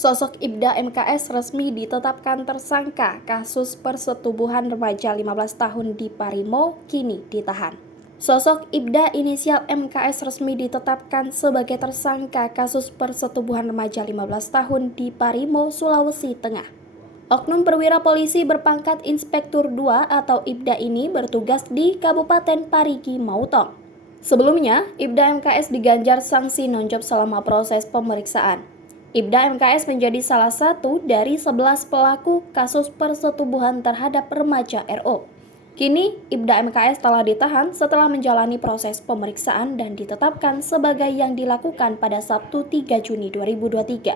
Sosok Ibda MKS resmi ditetapkan tersangka kasus persetubuhan remaja 15 tahun di Parimo, kini ditahan. Sosok Ibda inisial MKS resmi ditetapkan sebagai tersangka kasus persetubuhan remaja 15 tahun di Parimo, Sulawesi Tengah. Oknum perwira polisi berpangkat Inspektur 2 atau Ibda ini bertugas di Kabupaten Parigi Mautong. Sebelumnya, Ibda MKS diganjar sanksi nonjob selama proses pemeriksaan. Ibda MKS menjadi salah satu dari 11 pelaku kasus persetubuhan terhadap remaja RO. Kini, Ibda MKS telah ditahan setelah menjalani proses pemeriksaan dan ditetapkan sebagai yang dilakukan pada Sabtu 3 Juni 2023.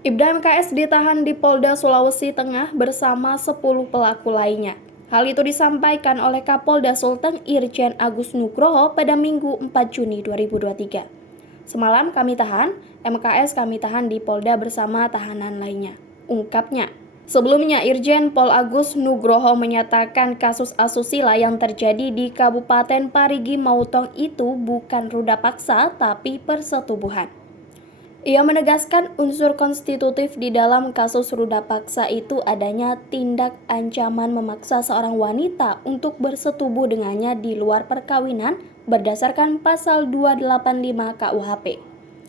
Ibda MKS ditahan di Polda Sulawesi Tengah bersama 10 pelaku lainnya. Hal itu disampaikan oleh Kapolda Sulteng Irjen Agus Nugroho pada Minggu 4 Juni 2023. Semalam kami tahan, MKS kami tahan di Polda bersama tahanan lainnya, ungkapnya. Sebelumnya, Irjen Pol Agus Nugroho menyatakan kasus asusila yang terjadi di Kabupaten Parigi Mautong itu bukan ruda paksa, tapi persetubuhan. Ia menegaskan unsur konstitutif di dalam kasus ruda paksa itu adanya tindak ancaman memaksa seorang wanita untuk bersetubuh dengannya di luar perkawinan berdasarkan pasal 285 KUHP.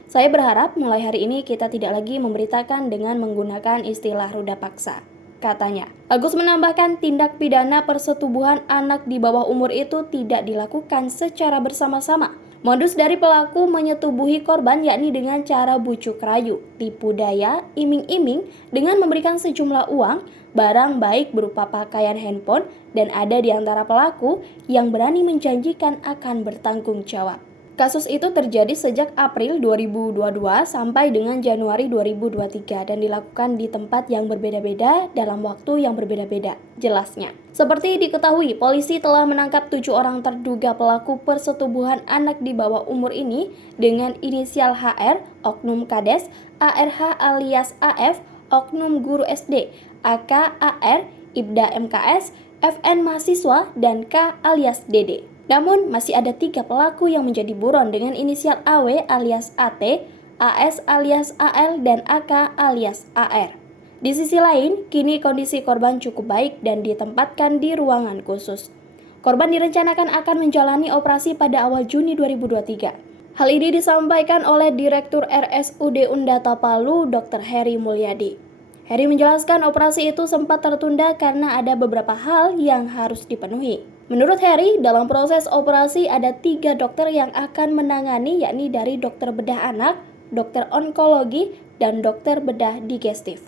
Saya berharap mulai hari ini kita tidak lagi memberitakan dengan menggunakan istilah ruda paksa, katanya. Agus menambahkan tindak pidana persetubuhan anak di bawah umur itu tidak dilakukan secara bersama-sama. Modus dari pelaku menyetubuhi korban yakni dengan cara bujuk rayu, tipu daya, iming-iming dengan memberikan sejumlah uang, barang baik berupa pakaian handphone, dan ada di antara pelaku yang berani menjanjikan akan bertanggung jawab. Kasus itu terjadi sejak April 2022 sampai dengan Januari 2023 dan dilakukan di tempat yang berbeda-beda dalam waktu yang berbeda-beda, jelasnya. Seperti diketahui, polisi telah menangkap 7 orang terduga pelaku persetubuhan anak di bawah umur ini dengan inisial HR, oknum Kades, ARH alias AF, oknum guru SD, AK AR, Ibda MKS, FN mahasiswa, dan K alias DD. Namun, masih ada 3 pelaku yang menjadi buron dengan inisial AW alias AT, AS alias AL, dan AK alias AR. Di sisi lain, kini kondisi korban cukup baik dan ditempatkan di ruangan khusus. Korban direncanakan akan menjalani operasi pada awal Juni 2023. Hal ini disampaikan oleh Direktur RSUD Undata Palu, Dr. Heri Mulyadi. Heri menjelaskan operasi itu sempat tertunda karena ada beberapa hal yang harus dipenuhi. Menurut Heri, dalam proses operasi ada 3 dokter yang akan menangani yakni dari dokter bedah anak, dokter onkologi, dan dokter bedah digestif.